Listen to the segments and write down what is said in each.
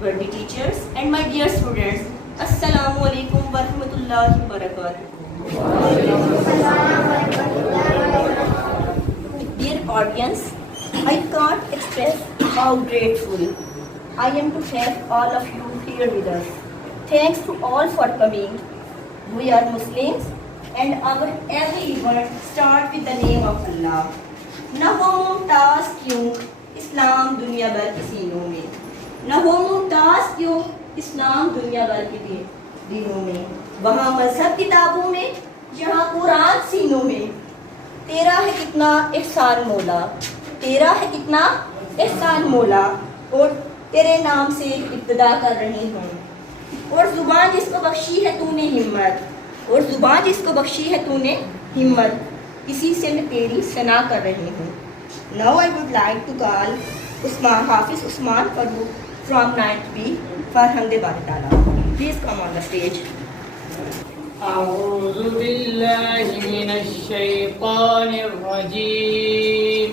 worthy teachers and my dear students, Assalamu alaikum wa rahmatullahi wa barakatuh. Dear audience, I can't express how grateful I am to have all of you here with us. Thanks to all for coming. We are Muslims and our every event starts with the name of Allah. نہ ہو ممتاز کیوں اسلام دنیا بھر کے سینوں میں، نہ ہو ممتاز کیوں اسلام دنیا بھر کے دنوں میں، وہاں مذہب کتابوں میں یہاں قرآن سینوں میں. تیرا ہے کتنا احسان مولا، تیرا ہے کتنا احسان مولا، اور تیرے نام سے ابتدا کر رہی ہوں. اور زبان جس کو بخشی ہے تو نے ہمت، اور زبان جس کو بخشی ہے تو نے ہمت، اسی سے میں تیری ثنا کر رہی ہوں. Now I would like to call Hafiz Usman Farooq from 9th B for Hamd Bari Ta'ala. Please come on the stage. أعوذ بالله من الشيطان الرجيم.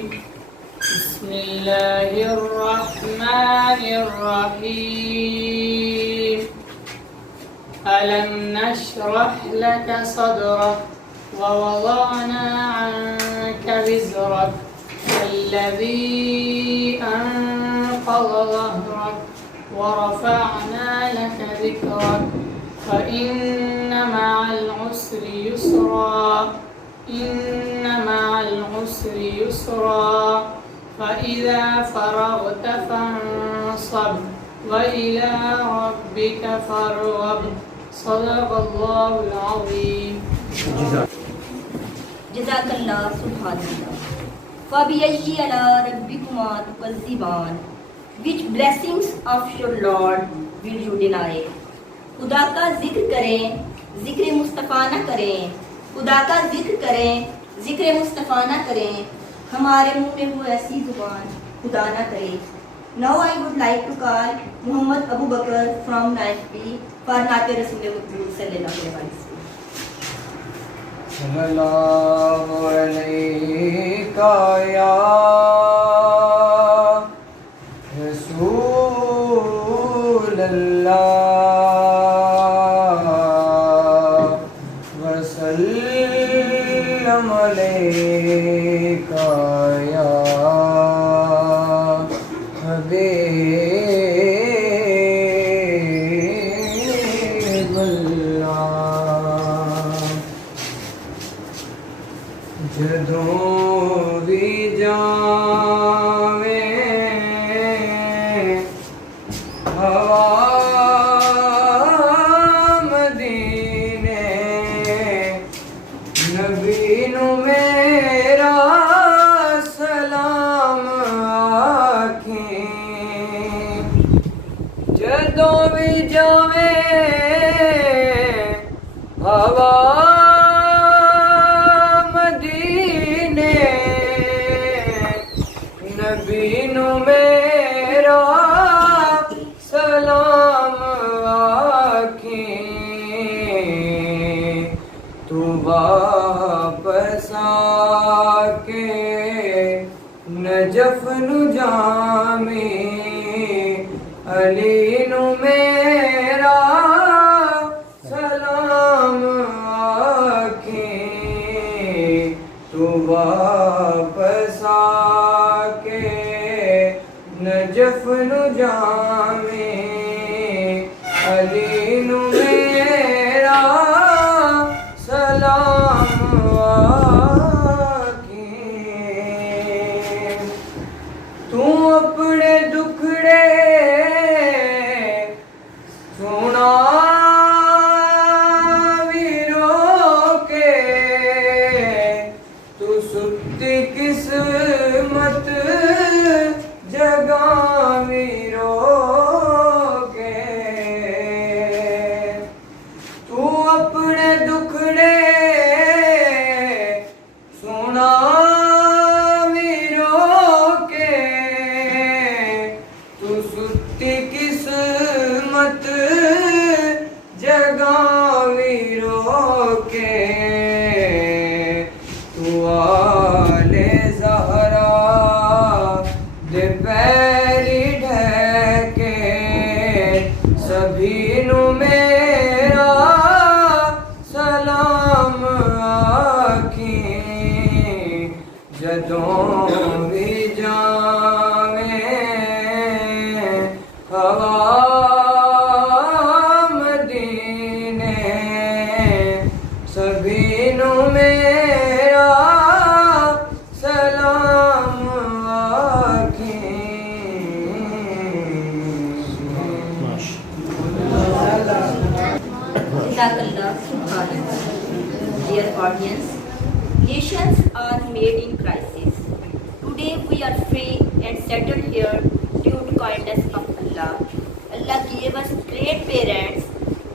بسم الله الرحمن الرحيم. ألم نشرح لك صدرك ووضعنا عنك وزرك الذي أنقض ظهرك ورفعنا لك ذكرك فإن مع العسر يسرا إن مع العسر يسرا فإذا فرغت فانصب وإلى ربك فارغب. صدق الله العظيم. جزاک اللہ سبحان اللہ. فَبِأَيِّ آلَاءِ رَبِّكُمَا تُكَذِّبَانِ. Which blessings of your Lord will you deny? خدا کا ذکر کریں ذکر مصطفیٰ نہ کریں، خدا کا ذکر کریں ذکر مصطفیٰ نہ کریں، ہمارے منہ میں وہ ایسی زبان خدا نہ کرے. Now I would like to call Muhammad Abu Bakr from 9th B for نعت رسول مطلوب صلی اللہ علیہ وسلم. صلی اللہ علیہ یا رسول اللہ وسلم علیہ یا حبیب اللہ. جدوں بھی جاویں ہوا مدینے، نبی نو میرا سلام آکھیں. جدوں بھی جاویں ہوا نبی نو میرا سلام آکھیں. تو واپس آکے نجف نو جامیں، علی نو میرا سلام آکھیں. تو واپس آکے نجف نو جامیں، علی نو میرا سلام آکھیں. تو اپنے دکھڑے سونا بھی رو کے، تو ستی قسمت جگہ بھی رو کے. بھی جاویں ہوا مدینے سبھی نو میرا سلام آکھیں Jazakallah Subhanallah. Dear audience, nations are made in crisis. Today we are free and settled here due to kindness of Allah. Allah gave us great parents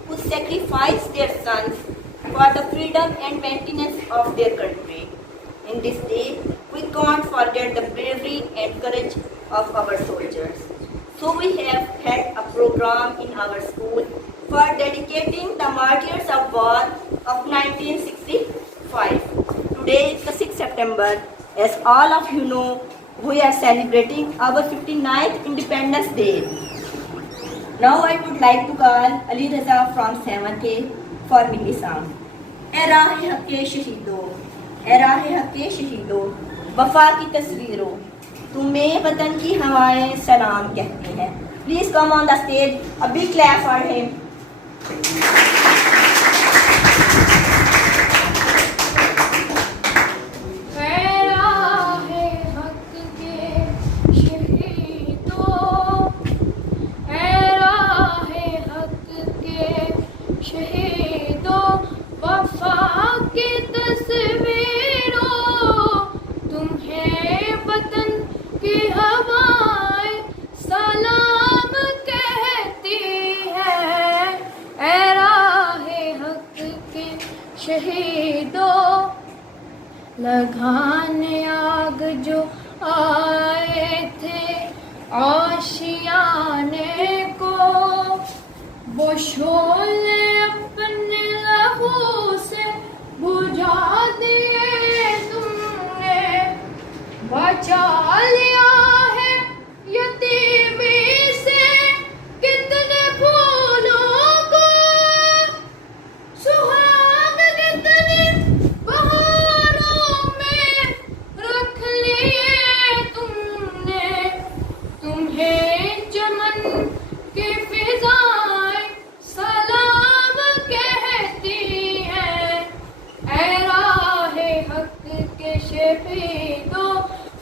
who sacrificed their sons for the freedom and maintenance of their country. In this day, we can't forget the bravery and courage of our soldiers. So we have had a program in our school for dedicating the martyrs of war of 1965. Today is the 6th September. As all of you know, we are celebrating our 59th Independence Day. Now I would like to call Ali Raza from 7th A for Milli Song. اے راہ حق کے شہیدوں، اے راہ حق کے شہیدوں، وفا کی تصویروں، تمہیں وطن کی ہوائیں سلام کہتی ہیں. Please come on the stage. A big clap for him. شہیدوں لگانے آگ جو آئے تھے آشیانے کو، وہ شعلے اپنے لہو سے بجھا دیے تم نے، بچا لیا ہے یتیمی سے کتنے پھولوں کو، سہاگ کتنے بہاروں میں رکھ لیے تم نے، تمہیں چمن کی فضائیں سلام کہتی ہیں. اے راہ حق کے شہیدوں،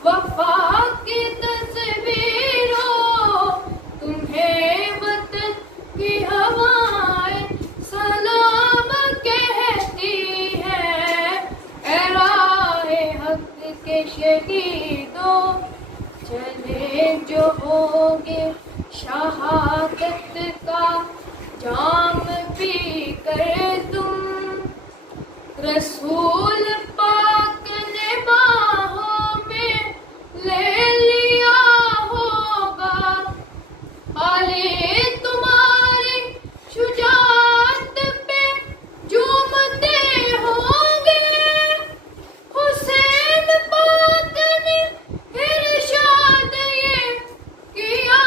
وفا کی تصویروں، تمہیں وطن کی ہوائیں سلام کہتی ہیں. اے راہ حق کے شہیدوں، چلے جو ہوگے شہادت کا جام پی کر تم، رسول پاک نے باہوں میں لے لیا ہوگا، علی تمہاری شجاعت پہ جھومتے ہوں گے، حسین پاک نے ارشاد یہ کیا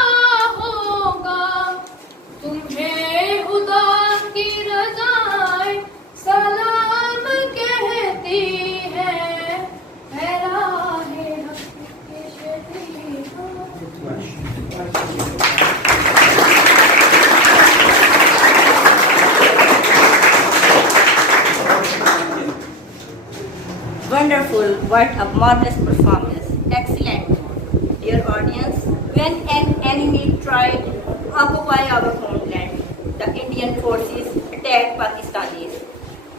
ہوگا، تمہیں خدا کی رضائیں سلام کہتی ہیں. اے راہ حق کے شہیدوں. Wonderful, what a marvelous performance. Excellent. Dear audience, when an enemy tried to occupy our homeland, the Indian forces attacked Pakistanis.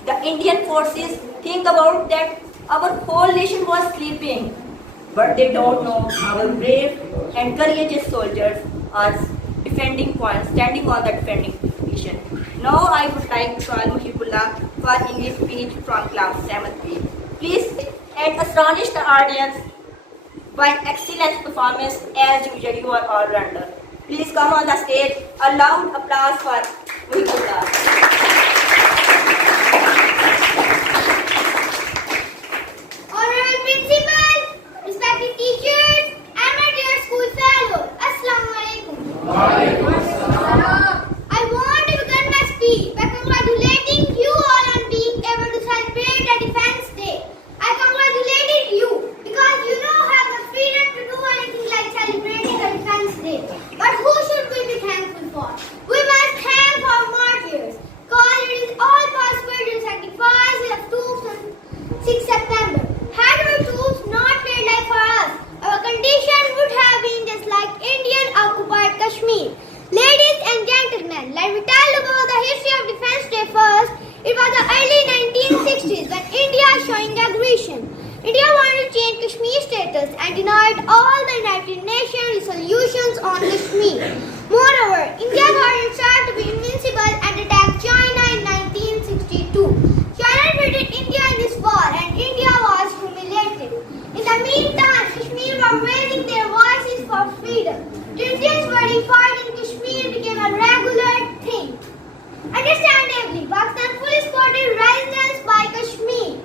The Indian forces think about that our whole nation was sleeping, but they don't know our brave and courageous soldiers are standing on the defending position. Now I would like to call Muhibullah for English speech from class 7th B. Please and astonish the audience by excellent performance. As usual, you are all rounder. Please come on the stage. A loud applause for Muhibullah. Honorable Principal, respected teachers, and my dear school fellows, Assalamu alaikum. I want to begin my speech by congratulating you all on being able to celebrate the Defense Day. I congratulated you because you know and denied all the United Nations resolutions on Kashmir. Moreover, India thought itself to be invincible and attacked China in 1962. China defeated India in this war and India was humiliated. In the meantime, Kashmir were raising their voices for freedom. The intense fight in Kashmir became a regular thing. Understandably, Pakistan fully supported resistance by Kashmir.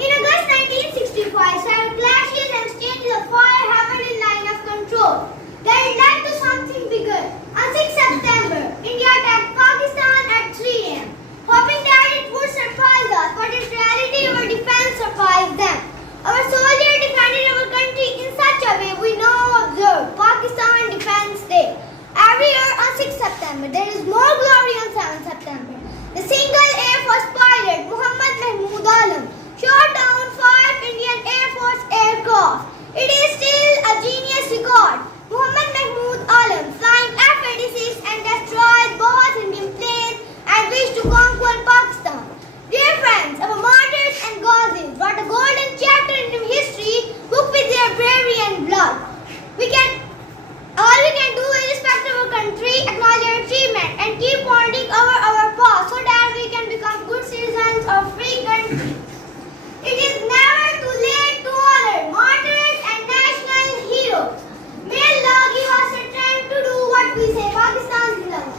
In August 1965, several clashes and exchanges of fire happened in line of control. That led to something bigger. On 6 September, India attacked Pakistan at 3 a.m., hoping that it would surprise us, but in reality our defense surprised them. Our soldiers defended our country in such a way we now observe Pakistan Defense Day. Every year on 6 September, there is more glory on 7 September. The single Air Force pilot, Muhammad Mahmood Alam, shot down 5 Indian Air Force aircraft. It is still a genius record. Muhammad Mahmood Alam flying F-86 and destroyed both Indian planes and wished to conquer Pakistan. Dear friends, our martyrs and Ghazis wrote a golden chapter in history book with their bravery and blood. All we can do is respect our country, acknowledge our achievement, and keep pointing over our past so that we can become good citizens of free country. It is never too late to honor martyrs and national heroes. May Allah give us the strength to do what we say. Pakistan Zindabad.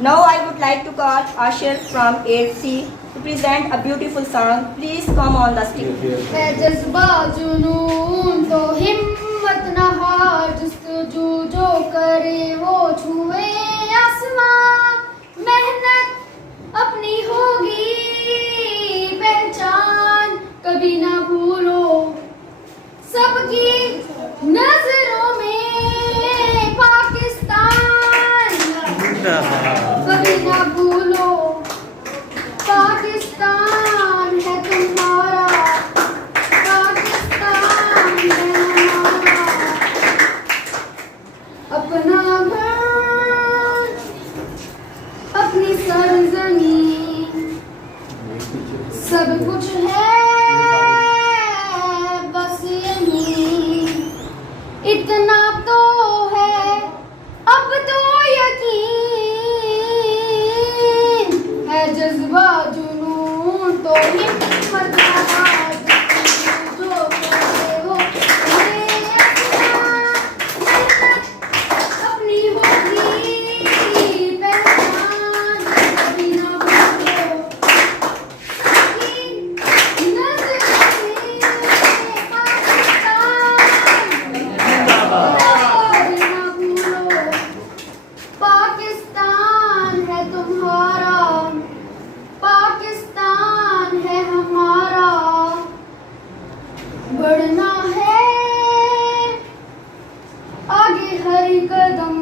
Now I would like to call Ashir from 8C to present a beautiful song. Please come on the stage. ہے جذبہ جنون تو ہمت نہ ہار، جستجو جو کرے وہ چھوئے آسمان، محنت اپنی ہوگی پہچان کبھی نہ بھولو، سب کی نظروں میں پاکستان، کبھی نہ بھولو پاکستان ہے تمہارا، پاکستان ہے ہمارا، اپنا گھر اپنی سرزمین سب کچھ ہے بس یہیں، اتنا تو ہے اب تو یقین ہے، جذبہ جنون تو ہمت نہ ہار، جو کرے وہ کرے اپنا، محنت اپنی ہوگی پہچان کبھی نہ بھولو، سب کی نظر میں پاکستان، کبھی نہ بھولو پاکستان ہے تمہارا، پاکستان ہے ہمارا، بڑھنا ہے آگے ہر قدم،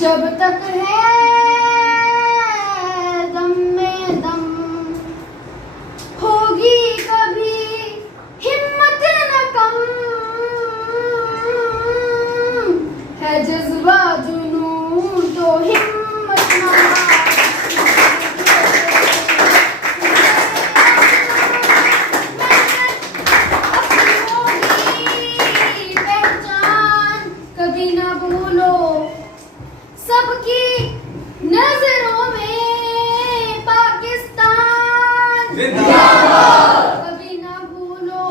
جب تک ہے دم میں دم، ہوگی کبھی ہمت نہ کم، ہے جذبہ جنون تو ہمت نہ ہار، اپنی ہوگی پہچان کبھی نہ بھولو، سب کی نظروں میں پاکستان کبھی نہ بھولو،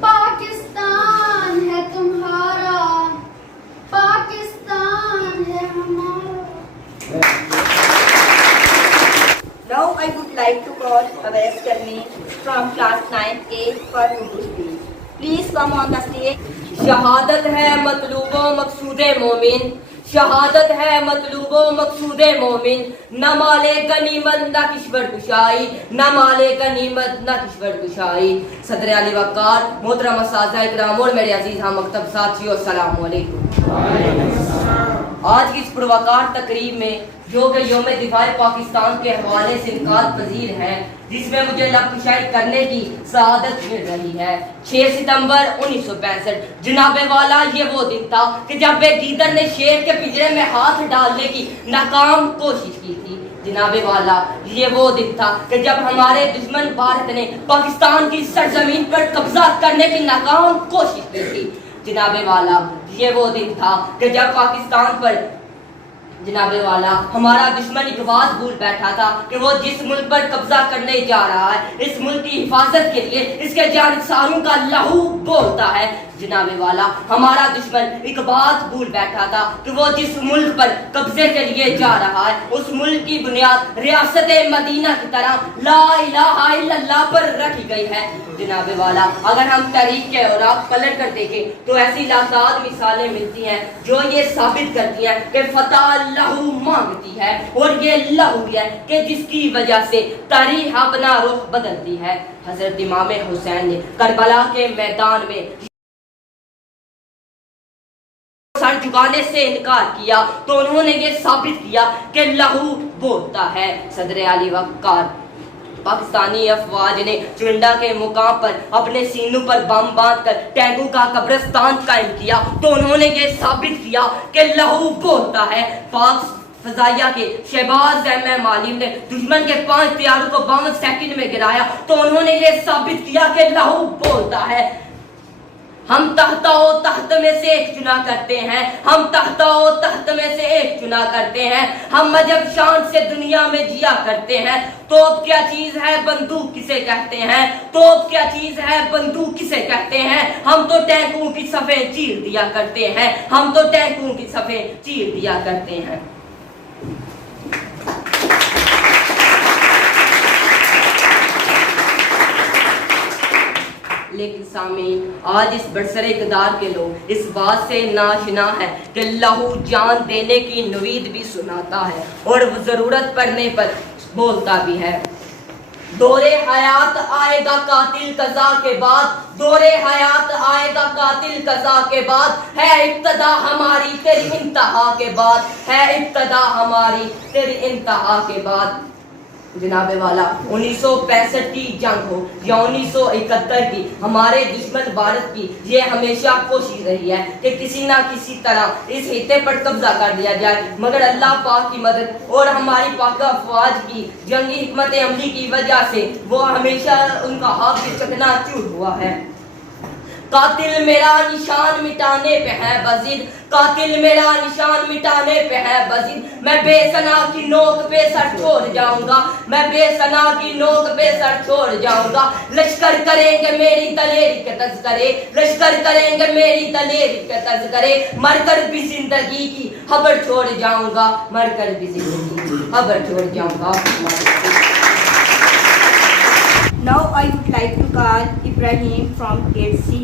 پاکستان ہے تمہارا، پاکستان ہے ہمارا. Now I would like to call Awais Karni from class 9A for Urdu speech. Please come on the stage. شہادت ہے مطلوب و مقصود مومن، شہادت ہے مطلوب و مقصود مومن، نہ مال غنیمت نہ کشور کشائی، نہ مال غنیمت نہ کشور کشائی. صدر علی وقار، محترم اساتذہ اکرام اور میرے عزیز ہم مکتب ساتھیو، السلام علیکم. آج کی اس پروقار تقریب میں جو کہ یوم دفاع پاکستان کے حوالے سے انعقاد پذیر ہے، جس میں مجھے لب کشائی کرنے کی سعادت مل رہی ہے، 6 ستمبر 1965 جناب والا یہ وہ دن تھا کہ جب ایک گیدڑ نے شیر کے پنجرے میں ہاتھ ڈالنے کی ناکام کوشش کی تھی۔ جناب والا یہ وہ دن تھا کہ جب ہمارے دشمن بھارت نے پاکستان کی سرزمین پر قبضہ کرنے کی ناکام کوشش کی تھی۔ جناب والا یہ وہ دن تھا کہ جب پاکستان پر جناب والا ہمارا دشمن ایک بات بھول بیٹھا تھا کہ وہ جس ملک پر قبضہ کرنے جا رہا ہے اس ملک کی حفاظت کے لیے اس کے جانثاروں کا لہو بولتا ہے۔ جناب والا ہمارا دشمن ایک بات بھول بیٹھا تھا کہ وہ جس ملک پر قبضے کے لیے جا رہا ہے اس ملک کی بنیاد ریاست مدینہ کی طرح لا الہ الا اللہ پر رکھی گئی ہے۔ جناب والا اگر ہم تاریخ کے اوراق پلٹ کر دیکھیں تو ایسی لاتعداد مثالیں ملتی ہیں جو یہ ثابت کرتی ہیں کہ فتح لہو مانگتی ہے، اور یہ لہو ہے کہ جس کی وجہ سے تاریخ اپنا رخ بدلتی ہے۔ حضرت امام حسین نے کربلا کے میدان میں سر جھکانے سے انکار کیا تو انہوں نے یہ ثابت کیا کہ لہو بولتا ہے۔ صدر علی وقار پاکستانی افواج نے چونڈا کے مقام پر اپنے سینوں پر بم باندھ کر ٹینکوں کا قبرستان قائم کیا تو انہوں نے یہ ثابت کیا کہ لہو بولتا ہے۔ پاک فضائیہ کے شہباز احمد معلم نے دشمن کے 5 طیاروں کو 52 سیکنڈ میں گرایا تو انہوں نے یہ ثابت کیا کہ لہو بولتا ہے۔ ہم تحت و تحت میں سے ایک چنا کرتے ہیں، ہم تحت و تحت میں سے ایک چنا کرتے ہیں، ہم مجب شان سے دنیا میں جیا کرتے ہیں۔ توپ کیا چیز ہے بندوق کسے کہتے ہیں، توپ کیا چیز ہے بندوق کسے کہتے ہیں، ہم تو ٹینکوں کی صفیں چیر دیا کرتے ہیں، ہم تو ٹینکوں کی صفیں چیر دیا کرتے ہیں۔ لیکن سامعین آج اس برسر اقتدار کے لوگ اس بات سے ناشنا ہے کہ لہو جان دینے کی نوید بھی سناتا ہے اور ضرورت پڑنے پر بولتا بھی ہے۔ دور حیات آئے گا قاتل قضا کے بعد، دور حیات آئے گا قاتل قضا کے بعد، ہے ابتدا ہماری تیری انتہا کے بعد، ہے ابتدا ہماری تیری انتہا کے بعد۔ جناب والا 1965 کی جنگ ہو یا 1971 کی، ہمارے دشمن بھارت کی یہ ہمیشہ کوشش رہی ہے کہ کسی نہ کسی طرح اس خطے پر قبضہ کر دیا جائے، مگر اللہ پاک کی مدد اور ہماری پاک افواج کی جنگی حکمت عملی کی وجہ سے وہ ہمیشہ ان کا ہاتھ سے چکنا چور ہوا ہے۔ قاتل میرا نشان مٹانے پہ ہے بزد، قاتل میرا نشان مٹانے پہ ہے بزد، میں بے ثنا کی نوک پہ سر چھوڑ جاؤں گا، میں بے ثنا کی نوک پہ سر چھوڑ جاؤں گا۔ لشکر کریں گے میری دلیری کے تذکرے، لشکر کریں گے میری دلیری کے تذکرے، مر کر بھی زندگی کی خبر چھوڑ جاؤں گا، مر کر بھی زندگی کی خبر چھوڑ جاؤں گا۔ Now I would like to call Ibrahim from KC.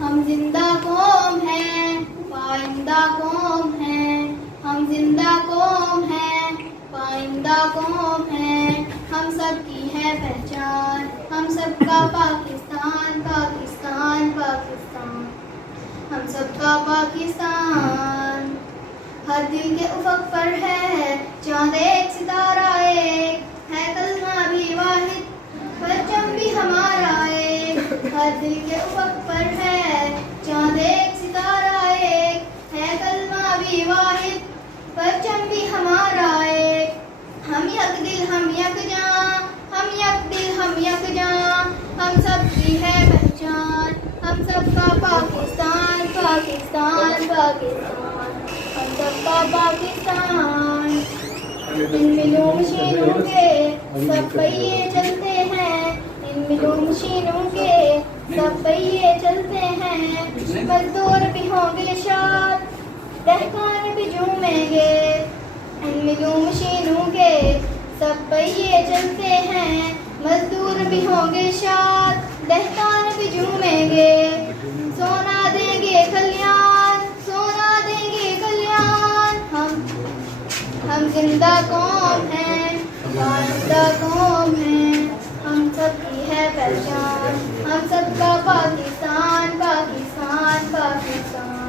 ہم زندہ قوم ہیں، پائندہ قوم ہیں، ہم زندہ قوم ہیں، پائندہ قوم ہیں، ہم سب کی ہے پہچان، ہم سب کا پاکستان، پاکستان، پاکستان، ہم سب کا پاکستان۔ ہر دل کے افق پر ہے چاند ایک، ستارہ ایک، ہے کلمہ بھی واحد، پرچم بھی ہمارا ایک۔ ہر دل کے افق پر ہے چاند ایک، ستارہ ایک، ہے کلمہ بھی واحد، پرچم بھی ہمارا ایک۔ ہم یک دل ہم یک جاں، ہم یک دل ہم یک جاں، ہم سب کی ہے پہچان، ہم سب کا پاکستان، پاکستان، پاکستان، ہم سب کا پاکستان۔ ان ملوں مشینوں کے سب پہیے چلتے ہیں، ان ملوں مشینوں کے سب پہیے چلتے ہیں، مزدور بھی ہوں گے شاد، دہقان بھی جھومیں گے۔ ان ملوں مشینوں کے سب پہیے چلتے ہیں، مزدور بھی ہوں گے شاد، دہقان بھی جھومیں گے۔ سونا دیں گے کلیان، سونا دیں گے کلیان، ہم زندہ قوم ہیں، پائندہ قوم ہیں، ہم سب کی ہے پہچان، ہم سب کا Pakistan, Pakistan, Pakistan,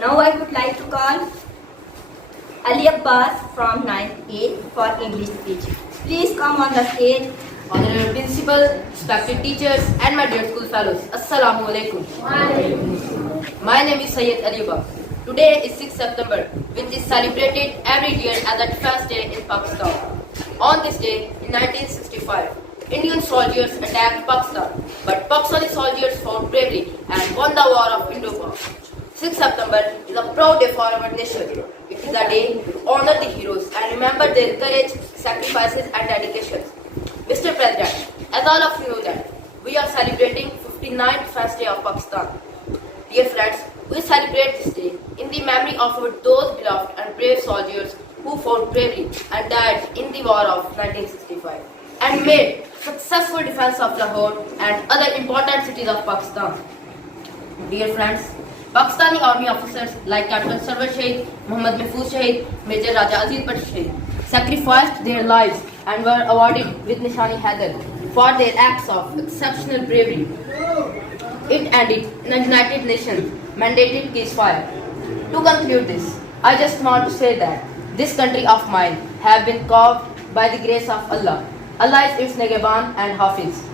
Now I would like to call Ali Abbas from 9th A for English speech. Please come on the stage. Honorable Principal, respected teachers, and my dear school fellows, Assalamu alaikum. My name is Sayyid Ali Abbas. Today is 6th September, which is celebrated every year as the Defense Day in Pakistan. On this day, in 1965, Indian soldiers attacked Pakistan, but Pakistani soldiers fought bravely and won the war of Indo-Pak. 6th September is a proud day for our nation. It is a day to honor the heroes and remember their courage, sacrifices and dedications. Mr. President, as all of you know that, we are celebrating 59th Defense Day of Pakistan. Dear friends, we celebrate this day in the memory of those beloved and brave soldiers who fought bravely and died in the war of 1965 and made successful defense of Lahore and other important cities of Pakistan. Dear friends, Pakistani army officers like Captain Sarwar Shahid, Muhammad Mahfuz Shahid, Major Raja Aziz Bhatt Shahid sacrificed their lives and were awarded with Nishani Haider for their acts of exceptional bravery. It ended in the United Nations mandated ceasefire. To conclude this, I just want to say that this country of mine have been carved by the grace of Allah. Allah is its Nagaban and Hafiz.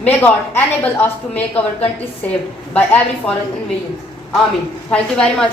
May God enable us to make our country safe by every foreign invasion. Amin. Thank you very much,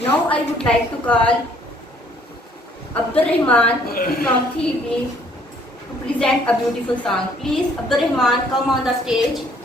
Now I would like to call Abdur Rahman from TV to present a beautiful song. Please, Abdur Rahman, come on the stage.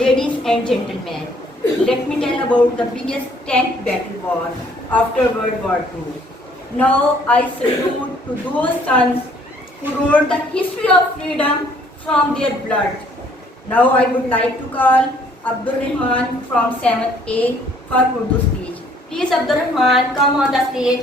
Ladies and gentlemen, let me tell about the biggest tank battle war after World War II. Now I salute to those sons who wrote the history of freedom from their blood. Now I would like to call Abdur Rahman from 7th A for Urdu speech. Please Abdur Rahman, come on the stage.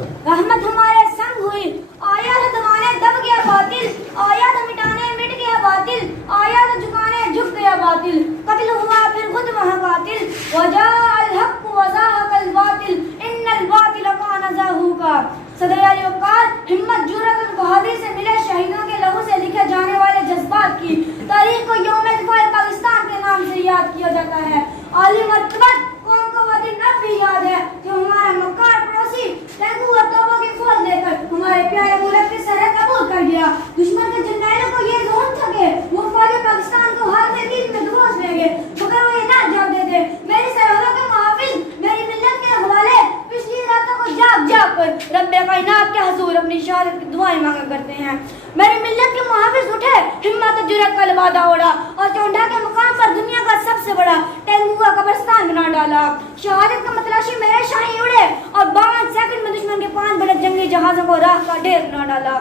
رحمت ہمارے سنگ ہوئی، آیا تو دبانے دب گیا باطل، آیا تو مٹانے مٹ گیا باطل، آیا تو جھکانے جھک گیا باطل، قتل ہوا پھر خود وہاں قاتل، وجاء الحق وزاحق الباطل ان الباطل کان زاہوقا۔ صدر علی وقار ہمت جرأت اور بہادری سے ملے شہیدوں کے لہو سے لکھے جانے والے جذبات کی تاریخ کو یوم دفاع پاکستان کے نام سے یاد کیا جاتا ہے۔ عالی مرتبت قوم کو وہ دن اب بھی یاد ہے کہ ہمارا مکار پڑوسی ٹینکو اور توپوں کی فوج لے کر ہمارے پیارے ملک کی سرحد عبور کر گیا۔ دشمن کے جرنیلوں کو یہ ظہور تھا کہ وہ فوج پاکستان کو ہاتھ میں دین میں دبوچ لیں گے، مگر وہ یہ نہ جاگ دیتے۔ میری سرحدوں کے محافظ میری ملت کے رکھوالے پچھلی راتوں کو جاگ جاگ کر رب کائنات کے حضور اپنی شہادت کی دعائیں مانگا کرتے ہیں۔ میری ملت کے محافظ اٹھے، ہمت و جرأت کا لبادہ اوڑا اور چونڈا کے مقام پر دنیا کا سب سے بڑا ٹینگو کا قبرستان بنا ڈالا۔ شہادت کا متلاشی میرے شاہی اڑے اور 52 سیکنڈ میں دشمن کے 5 بڑے جنگی جہازوں کو راہ کا ڈھیر بنا ڈالا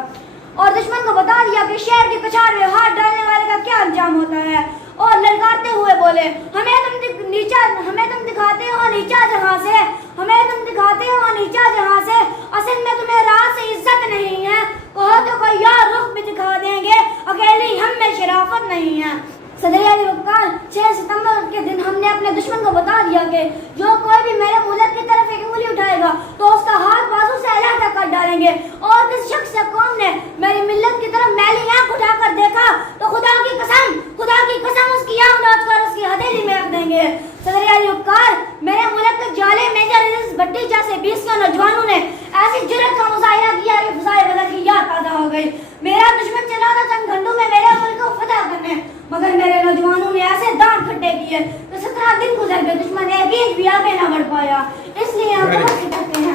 اور دشمن کو بتا دیا کہ شہر کی پچھاڑ میں ہاتھ ڈالنے والے کا کیا انجام ہوتا ہے، اور للکارتے ہوئے بولے ہمیں تم دکھاتے ہو نیچا جہاں سے، ہمیں تم دکھاتے ہو نیچا جہاں سے، اصل میں تمہیں رات سے عزت نہیں ہے، کہو تو کوئی اور رخ بھی دکھا دیں گے، اکیلی ہم میں شرافت نہیں ہے۔ صدر علی وقار 6 ستمبر کے دن ہم نے اپنے دشمن کو بتا دیا کہ جو کوئی بھی میرے ملک کی طرف ایک انگلی اٹھائے گا تو اس کا ہاتھ بازو سے علیحدہ کر ڈالیں گے، اور کس شخص یا قوم نے میری ملت کی طرف میلی آنکھ اٹھا کر دیکھا تو خدا کی قسم اس کی آنکھ نوچ کر اس کی ہتھیلی میں رکھ دیں گے۔ صدر علی وقار میرے ملک کے جالے میجر عزیز بھٹی جیسے 20 نوجوانوں نے ایسی جرأت کا مظاہرہ کیا کہ فضائے بدر کی یاد تازہ ہو گئی۔ میرا دشمن چلا تھا چند گھنٹوں میں میرے ملک کو فتح کرنے، مگر میرے نوجوانوں نے ایسے دانت کھٹے کیے کہ 17 دن گزر گئے، دشمن ایک انچ بھی آگے نہ بڑھ پایا۔ اس لیے ہم بہت سے کرتے ہیں،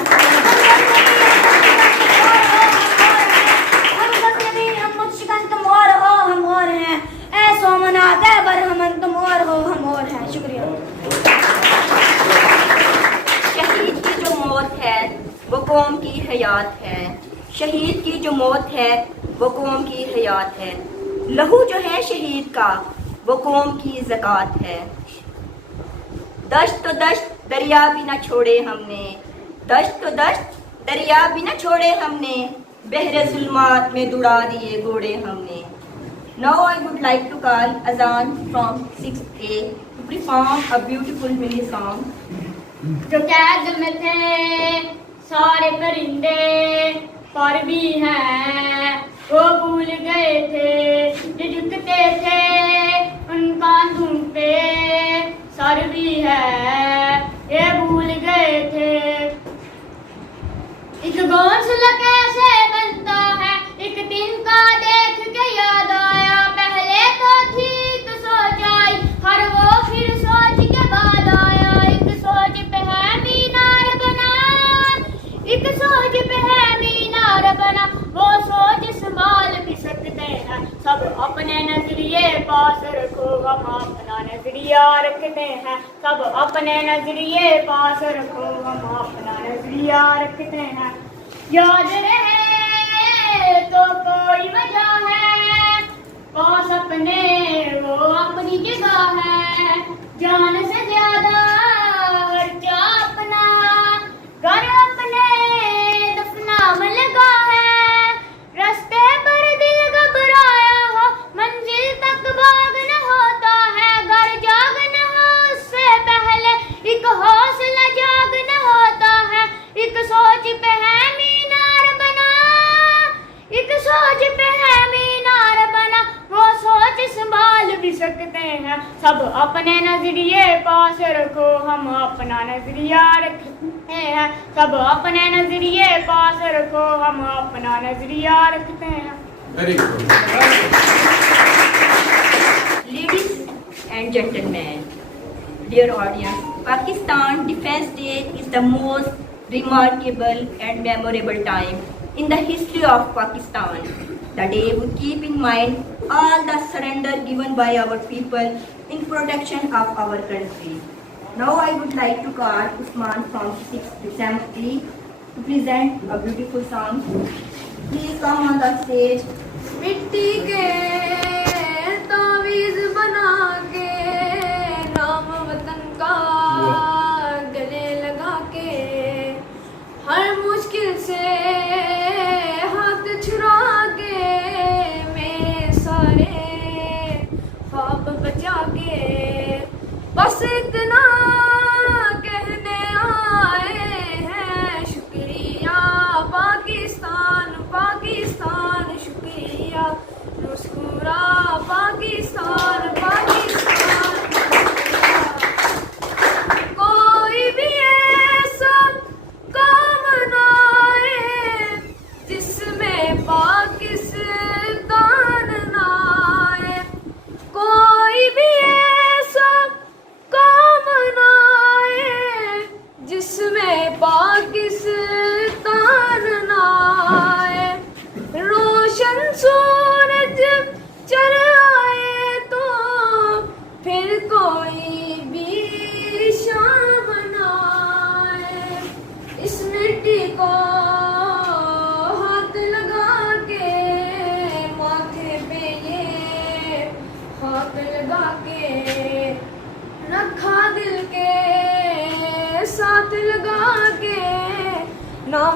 ہم غزنوی، ہم متشکن، تم اور ہو ہم اور ہیں، اے سومنات اے برہمن، تم اور ہو ہم اور ہیں۔ شکریہ۔ شہید کی جو موت ہے وہ قوم کی حیات ہے، شہید کی جو موت ہے وہ قوم کی حیات ہے، لہو جو ہے شہید کا وہ قوم کی زکوٰۃ ہے۔ دشت تو دشت دریا بھی نہ چھوڑے ہم نے، دشت تو دشت دریا بھی نہ چھوڑے ہم نے، بحر ظلمات میں دوڑا دیے گھوڑے ہم نے۔ Now I would like to call Azan from 6A to perform a beautiful mini song. جو قید میں تھے سارے پرندے پر بھی ہیں، وہ بھول گئے تھے جو جھکتے تھے ان کاندھوں پہ سر بھی ہے، یہ بھول گئے تھے۔ ایک گھونسلہ کیسے بنتا ہے ایک دن کا دیکھ کے یاد آیا، پہلے تو تھی تو سوچ آئی ہر وہ پھر سوچ کے بعد آیا، ایک سوچ پہ ہے مینار بنا، ایک سوچ پہ ہے مینار بنا، وہ سوچ سنبھال بھی سکتے ہیں، سب اپنے نظریے پاس رکھو، ہم اپنا نظریہ رکھتے ہیں، سب اپنے نظریے پاس رکھو، ہم اپنا نظریہ رکھتے ہیں۔ یاد رہے تو کوئی وجہ ہے، پاس اپنے وہ اپنی جگہ ہے، جان سے زیادہ ہر کیا اپنا، گھر اپنے دفنام لگا ہے، راستے پر دل گھبرایا ہو منزل تک بھاگنا ہوتا ہے، گھر جاگنا ہو اس سے پہلے ایک حوصلہ جاگنا ہوتا ہے، ایک سوچ پہ ہے مینار بنا، ایک سوچ پہ ہے مینار بنا، وہ سوچ سنبھال بھی سکتے ہیں، سب اپنے نظریے پاس رکھو، ہم اپنا نظریہ رکھتے ہیں، سب اپنے نظریے پاس رکھو، ہم اپنا نظریہ رکھتے ہیں۔ Ladies and gentlemen, dear audience, Pakistan Defence Day is the most remarkable and memorable time in the history of Pakistan. The day would keep in mind all the surrender given by our people in protection of our country. Now I would like to call Usman from 6th Assembly to present a beautiful song. Please come on the stage. مٹی کے تعویذ بنا کے نام وطن کا گلے لگا کے ہر مشکل سے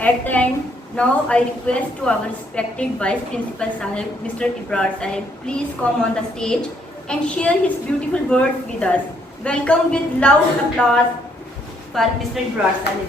At the end, now I request to our respected Vice Principal Sahib, Mr. Ibrar Sahib, please come on the stage and share his beautiful words with us. Welcome with loud applause for Mr. Ibrar Sahib.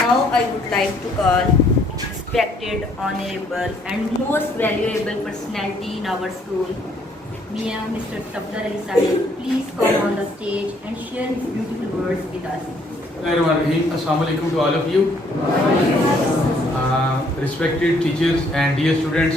Now I would like to call respected, honorable and most valuable personality in our school, Mia Mr. Safdar Ali Sahib. Please come on the stage and share his beautiful words with us. Assalamu alaikum to all of you. Respected teachers and dear students,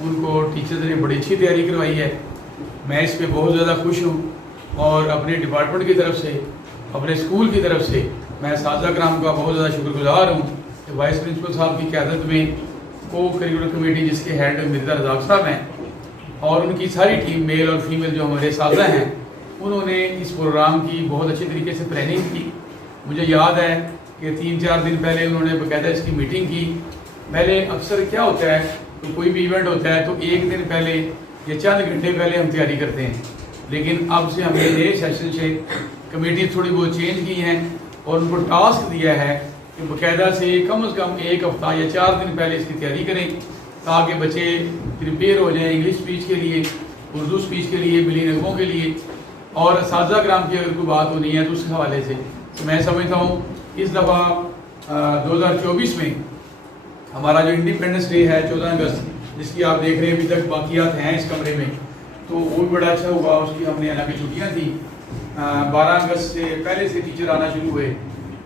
ان کو teachers نے بڑی اچھی تیاری کروائی ہے. میں اس پہ بہت زیادہ خوش ہوں اور اپنے ڈپارٹمنٹ کی طرف سے اپنے اسکول کی طرف سے میں اساتذہ کرام کا بہت زیادہ شکر گزار ہوں کہ وائس پرنسپل صاحب کی قیادت میں کو کریکولر کمیٹی جس کے ہیڈ مرزا رزاق صاحب ہیں اور ان کی ساری ٹیم میل اور فیمیل جو ہمارے اساتذہ ہیں انہوں نے اس پروگرام کی بہت اچھی طریقے سے پلاننگ کی. مجھے یاد ہے کہ 3-4 دن پہلے انہوں نے باقاعدہ اس کی میٹنگ کی. پہلے اکثر کیا ہوتا ہے کہ کوئی بھی ایونٹ ہوتا ہے تو ایک دن پہلے یا چند گھنٹے پہلے ہم تیاری کرتے ہیں, لیکن اب سے ہم نے نئے سیشن سے کمیٹی تھوڑی بہت چینج کی ہیں اور ان کو ٹاسک دیا ہے کہ باقاعدہ سے کم از کم 1 ہفتہ یا 4 دن پہلے اس کی تیاری کریں تاکہ بچے پریپیئر ہو جائیں انگلش اسپیچ کے لیے, اردو اسپیچ کے لیے, ملی نغموں کے لیے. اور اساتذہ کرام کی اگر کوئی بات ہونی ہے تو اس حوالے سے میں سمجھتا ہوں اس دفعہ 2024 میں ہمارا جو انڈیپینڈنس ڈے ہے 14 اگست جس کی آپ دیکھ رہے ہیں ابھی تک باقیات ہیں اس کمرے میں, تو وہ بھی بڑا اچھا ہوا. اس کی ہم نے حالانکہ چھٹیاں تھیں, 12 اگست سے پہلے سے ٹیچر آنا شروع ہوئے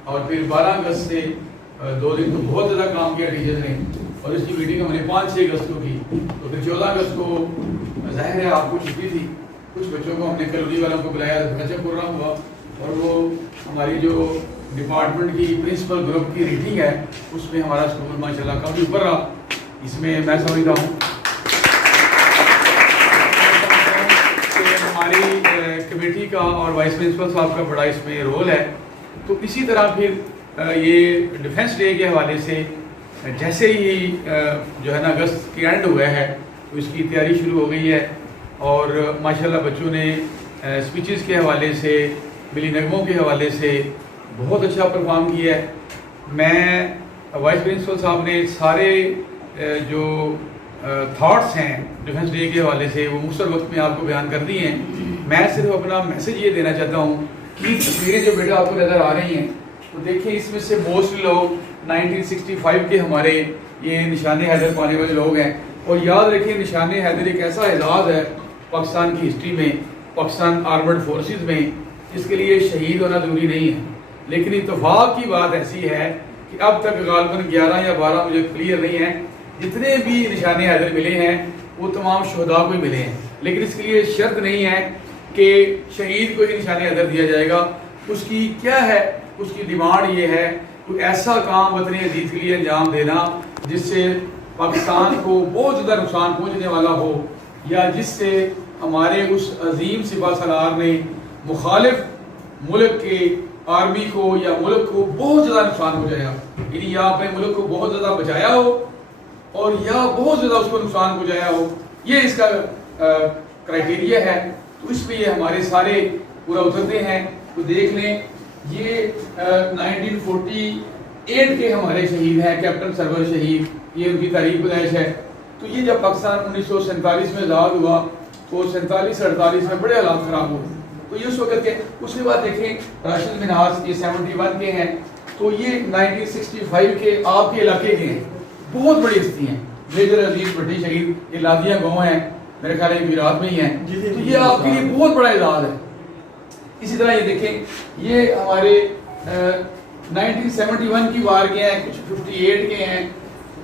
اور پھر 12 اگست سے 2 دن تو بہت زیادہ کام کیا ٹیچرز نے اور اس کی میٹنگ ہم نے 5-6 اگست کو کی. تو پھر 14 اگست کو ظاہر ہے آپ کو چھٹی تھی, کچھ بچوں کو ہم نے کلوری والوں کو بلایا, اچھا پروگرام ہوا اور وہ ہماری جو ڈپارٹمنٹ کی پرنسپل گروپ کی ریٹنگ ہے اس میں ہمارا اسکول ماشاءاللہ کافی اوپر رہا. اس میں میں سمجھتا ہوں کہ ہماری کمیٹی کا اور وائس پرنسپل صاحب کا بڑا اس میں رول ہے. تو اسی طرح پھر یہ ڈیفنس ڈے کے حوالے سے جیسے ہی جو ہے نا اگست کی اینڈ ہوا ہے تو اس کی تیاری شروع ہو گئی ہے اور ماشاءاللہ بچوں نے اسپیچز کے حوالے سے, ملی نغموں کے حوالے سے بہت اچھا پرفارم کیا ہے. میں وائس پرنسپل صاحب نے سارے جو تھاٹس ہیں ڈیفنس ڈے کے حوالے سے وہ مختصر وقت میں آپ کو بیان کر دی ہیں. میں صرف اپنا میسج یہ دینا چاہتا ہوں کہ تصویریں جو بیٹا آپ کو نظر آ رہی ہیں تو دیکھیں اس میں سے موسٹ لوگ 1965 کے ہمارے یہ نشان حیدر پانے والے لوگ ہیں. اور یاد رکھیں نشان حیدر ایک ایسا اعزاز ہے پاکستان کی ہسٹری میں, پاکستان آرمڈ فورسز میں, اس کے لیے شہید ہونا ضروری نہیں ہے. لیکن اتفاق کی بات ایسی ہے کہ اب تک غالباً 11 یا 12 مجھے کلیئر نہیں ہے جتنے بھی نشان حیدر ملے ہیں وہ تمام شہداء کو ہی ملے ہیں. لیکن اس کے لیے شرط نہیں ہے کہ شہید کو ہی نشان حیدر دیا جائے گا. اس کی کیا ہے, اس کی ڈیمانڈ یہ ہے کوئی ایسا کام وطن عزیز کے لیے انجام دینا جس سے پاکستان کو بہت زیادہ نقصان پہنچنے والا ہو یا جس سے ہمارے اس عظیم سپاہ سالار نے مخالف ملک کے آرمی کو یا ملک کو بہت زیادہ نقصان پہنچایا, یعنی یا اپنے ملک کو بہت زیادہ بچایا ہو اور یا بہت زیادہ اس کو نقصان پہنچایا ہو, یہ اس کا کرائٹیریا ہے. تو اس میں یہ ہمارے سارے پورا اترتے ہیں. تو دیکھ لیں یہ 1948 کے ہمارے شہید ہیں, کیپٹن سرور شہید, یہ ان کی تاریخ پیدائش ہے. تو یہ جب پاکستان 1947 میں آزاد ہوا تو 47-48 میں بڑے حالات خراب ہوئے. تو یہ اس وقت کے, اس کے بعد دیکھیں راشد منہاس یہ 71 کے ہیں, تو یہ 1965 کے آپ کے علاقے کے ہیں, بہت بڑی ہستی ہیں. میجر عزیز بھٹی شہید یہ لادیاں گاؤں ہیں, میرے خیال ہے گجرات میں ہی ہیں. تو یہ آپ کے لیے بہت بڑا اعزاز ہے. اسی طرح یہ دیکھیں یہ ہمارے 1971 کی وار کے ہیں, کچھ 58 کے ہیں,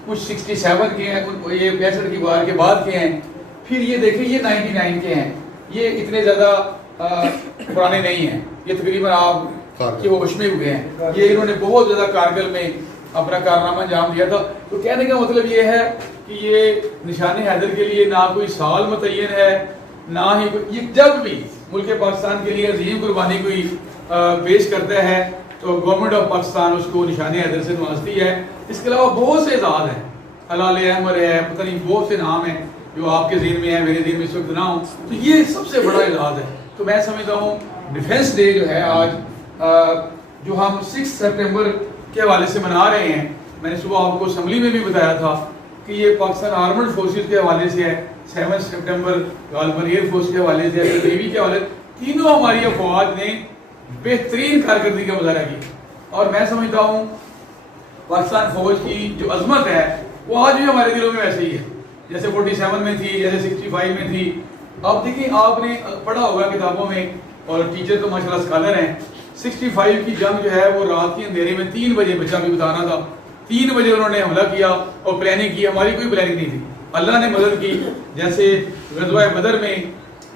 کچھ 67 کے ہیں, یہ 65 کی وار کے بعد کے ہیں. پھر یہ دیکھیں یہ 99 کے ہیں. یہ اتنے زیادہ پرانے نہیں ہیں, یہ تقریباً آپ کے ہوش میں ہوئے ہیں. یہ انہوں نے بہت زیادہ کارگل میں اپنا کارنامہ انجام دیا تھا. تو کہنے کا مطلب یہ ہے کہ یہ نشان حیدر کے لیے نہ کوئی سال متعین ہے نہ ہی کوئی, یہ جب بھی ملک پاکستان کے لیے عظیم قربانی کوئی پیش کرتا ہے تو گورنمنٹ آف پاکستان اس کو نشان حیدر سے نوازتی ہے. اس کے علاوہ بہت سے اعزاز ہیں, حلال احمر ہے, پتہ نہیں بہت سے نام ہیں جو آپ کے ذہن میں ہیں, میرے ذہن میں اس وقت نہ ہوں. تو یہ سب سے بڑا اعزاز ہے. تو میں سمجھتا ہوں ڈیفنس ڈے جو ہے آج جو ہم 6 سپٹمبر کے حوالے سے منا رہے ہیں, میں نے صبح آپ کو اسمبلی میں بھی بتایا تھا کہ یہ پاکستان آرمڈ فورسز کے حوالے سے ہے, 7 سپٹمبر غالباً ایئر فورس کے حوالے سے ہے, نیوی کے حوالے, تینوں ہماری افواج نے بہترین کارکردگی کا مظاہرہ کی. اور میں سمجھتا ہوں پاکستان فوج کی جو عظمت ہے وہ آج بھی ہمارے دلوں میں ویسے ہی ہے جیسے 47 میں تھی, جیسے 65 میں تھی. اب دیکھیں آپ نے پڑھا ہوگا کتابوں میں اور ٹیچر تو ماشاءاللہ اسکالر ہیں, 65 کی جنگ جو ہے وہ رات کے اندھیرے میں 3 بجے, بچہ بھی بتانا تھا, 3 بجے انہوں نے حملہ کیا اور پلاننگ کی. ہماری کوئی پلاننگ نہیں تھی, اللہ نے مدد کی. جیسے غزوہ بدر میں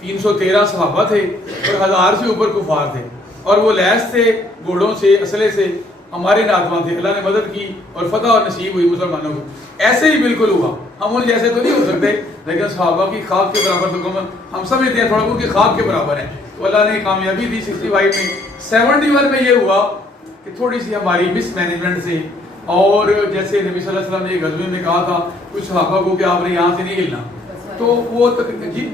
313 صحابہ تھے اور 1000 سے اوپر کفار تھے اور وہ لیس تھے گھوڑوں سے اسلحے سے, ہمارے ناتواں تھے. اللہ نے مدد کی اور فتح اور نصیب ہوئی مسلمانوں کو. ایسے ہی بالکل ہوا. ہم ان جیسے تو نہیں ہو سکتے لیکن صحابہ کی خاک کے برابر تو ہم سمجھتے ہیں تھوڑا ان کی خاک کے برابر ہیں. تو اللہ نے کامیابی دی 65 میں. 71 میں یہ ہوا کہ تھوڑی سی ہماری مس مینجمنٹ سے, اور جیسے نبی صلی اللہ علیہ وسلم نے غزوے میں کہا تھا کچھ صحابہ کو کہ آپ نے یہاں سے نہیں ہلنا, تو وہ جی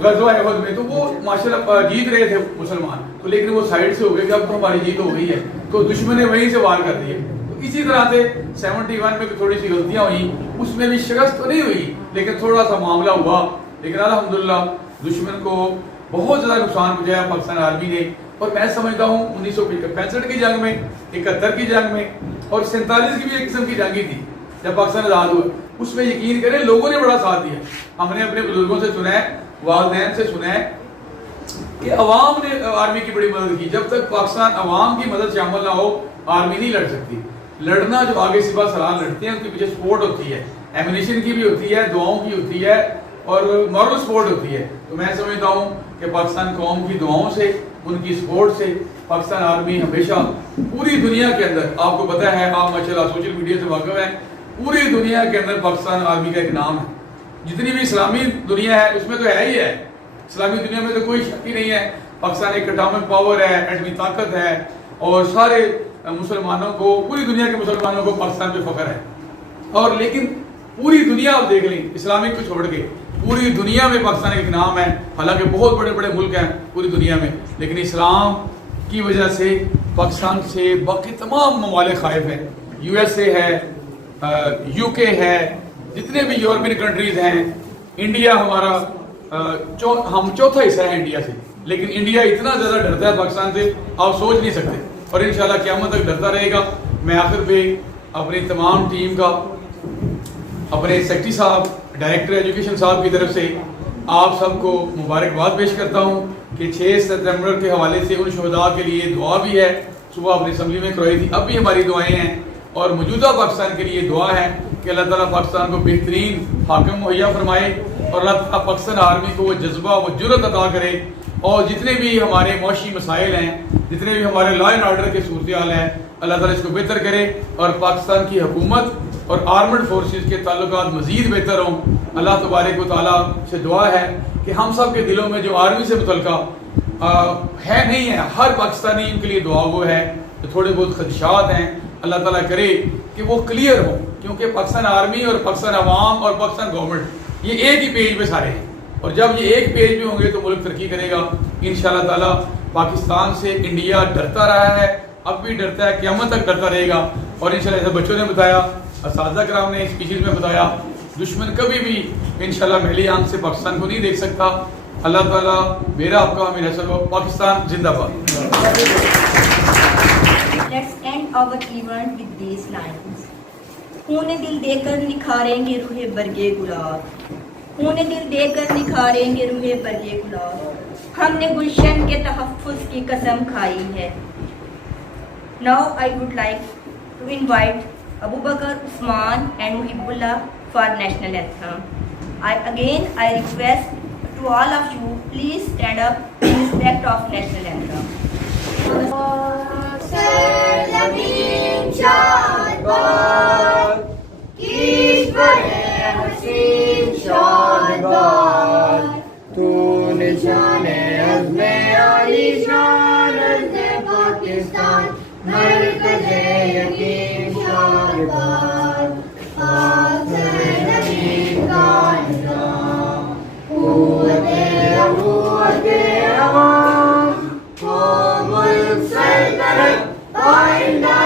غزوہ احد میں تو وہ ماشاءاللہ جیت رہے تھے مسلمان, تو لیکن وہ سائڈ سے ہو گئے کہ اب تو ہماری جیت ہو گئی ہے, تو دشمن نے وہیں سے وار کر دیے. تو اسی طرح سے 71 میں تھوڑی سی غلطیاں ہوئیں, اس میں بھی شکست تو نہیں ہوئی لیکن تھوڑا سا معاملہ ہوا. لیکن الحمدللہ دشمن کو بہت زیادہ نقصان پہنچایا پاکستان آرمی نے. اور میں سمجھتا ہوں 1965 کی جنگ میں, 71 کی جنگ میں اور 47 کی بھی ایک قسم کی جنگی تھی جب پاکستان آزاد ہوا, اس میں یقین کریں لوگوں نے بڑا ساتھ دیا. ہم نے اپنے بزرگوں سے سنا ہے, والدین سے سنا ہے کہ عوام نے آرمی کی بڑی مدد کی. جب تک پاکستان عوام کی مدد شامل نہ ہو آرمی نہیں لڑ سکتی. لڑنا جو آگے سپاہ سالار لڑتے ہیں ان کے پیچھے سپورٹ ہوتی ہے, ایمونیشن کی بھی ہوتی ہے, دعاؤں کی ہوتی ہے اور مورل سپورٹ ہوتی ہے. تو میں سمجھتا ہوں کہ پاکستان قوم کی دعاؤں سے, ان کی سپورٹ سے پاکستان آرمی ہمیشہ پوری دنیا کے اندر, آپ کو پتہ ہے, آپ ماشاءاللہ سوشل میڈیا سے واقف ہیں, پوری دنیا کے اندر پاکستان آرمی کا ایک نام ہے. جتنی بھی اسلامی دنیا ہے اس میں تو ہے ہی ہے, اسلامی دنیا میں تو کوئی شک ہی نہیں ہے. پاکستان ایک اٹامک پاور ہے, ایٹمی طاقت ہے, اور سارے مسلمانوں کو, پوری دنیا کے مسلمانوں کو پاکستان پہ فخر ہے. اور لیکن پوری دنیا آپ دیکھ لیں اسلامک کو چھوڑ کے, پوری دنیا میں پاکستان ایک نام ہے. حالانکہ بہت بڑے بڑے ملک ہیں پوری دنیا میں, لیکن اسلام کی وجہ سے پاکستان سے باقی تمام ممالک خائف ہیں. USA ہے, UK ہے, جتنے بھی یورپین کنٹریز ہیں, انڈیا ہمارا ہم چوتھا حصہ ہے انڈیا سے, لیکن انڈیا اتنا زیادہ ڈرتا ہے پاکستان سے آپ سوچ نہیں سکتے, اور انشاءاللہ قیامت تک ڈرتا رہے گا. میں آخر پہ اپنی تمام ٹیم کا, اپنے سیکرٹری صاحب, ڈائریکٹر ایجوکیشن صاحب کی طرف سے آپ سب کو مبارکباد پیش کرتا ہوں کہ 6 ستمبر کے حوالے سے ان شہداء کے لیے دعا بھی ہے. صبح اپنی اسمبلی میں کروائی تھی, اب بھی ہماری دعائیں ہیں, اور موجودہ پاکستان کے لیے دعا ہے کہ اللہ تعالیٰ پاکستان کو بہترین حاکم مہیا فرمائے, اور اللہ تعالیٰ پاکستان آرمی کو وہ جذبہ, وہ جرت عطا کرے, اور جتنے بھی ہمارے معاشی مسائل ہیں, جتنے بھی ہمارے لا اینڈ آرڈر کے صورتحال ہیں, اللہ تعالیٰ اس کو بہتر کرے, اور پاکستان کی حکومت اور آرمڈ فورسز کے تعلقات مزید بہتر ہوں. اللہ تبارک و تعالیٰ سے دعا ہے کہ ہم سب کے دلوں میں جو آرمی سے متعلقہ ہے نہیں ہے, ہر پاکستانی ان کے لیے دعا وہ ہے, جو تھوڑے بہت خدشات ہیں اللہ تعالیٰ کرے کہ وہ کلیئر ہو, کیونکہ پاکستان آرمی اور پاکستان عوام اور پاکستان گورنمنٹ یہ ایک ہی پیج پہ سارے ہیں, اور جب یہ ایک پیج پہ ہوں گے تو ملک ترقی کرے گا انشاءاللہ تعالیٰ. پاکستان سے انڈیا ڈرتا رہا ہے, اب بھی ڈرتا ہے, قیامت تک ڈرتا رہے گا. اور انشاءاللہ ایسے بچوں نے بتایا, اساتذہ کرام نے اسپیچز میں بتایا, دشمن کبھی بھی انشاءاللہ میلی آنکھ سے پاکستان کو نہیں دیکھ سکتا. اللہ تعالیٰ میرا آپ کا میرا سب پاکستان زندہ باد. Let's end our event with these lines. خون دل دے کر نکھاریں گے روح برگے گلاب, خون دل دے کر نکھاریں گے روح برگے گلاب, ہم نے گلشن کے تحفظ کی قسم کھائی ہے. Now I would like to invite Abu Bakr, Usman and Muhibbullah for national anthem. I request to all of you, please stand up in respect of national anthem. سرزمین شاد باد, کشور حسین شاد باد, تو نشان عزم عالی شان عرض پاکستان, مرکز یقین شاد باد. پاک زمین کا نظام, قوت قوت عوام, ہو ملک سلطنت آئندہ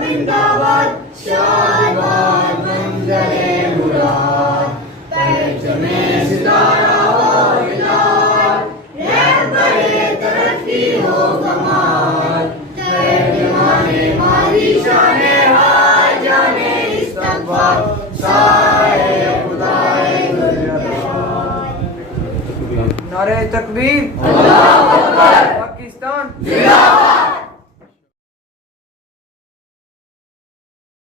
زندہ باد, شاد باد منظر مراد, پرچم ستارہ ہو ہلال, رہبر ترقی ہو کمال, ترجمان ماضی شان حال جانے استقبال, سائے خدائے گلدشان. نعرہ تکبیر, اللہ اکبر, پاکستان زندہ باد.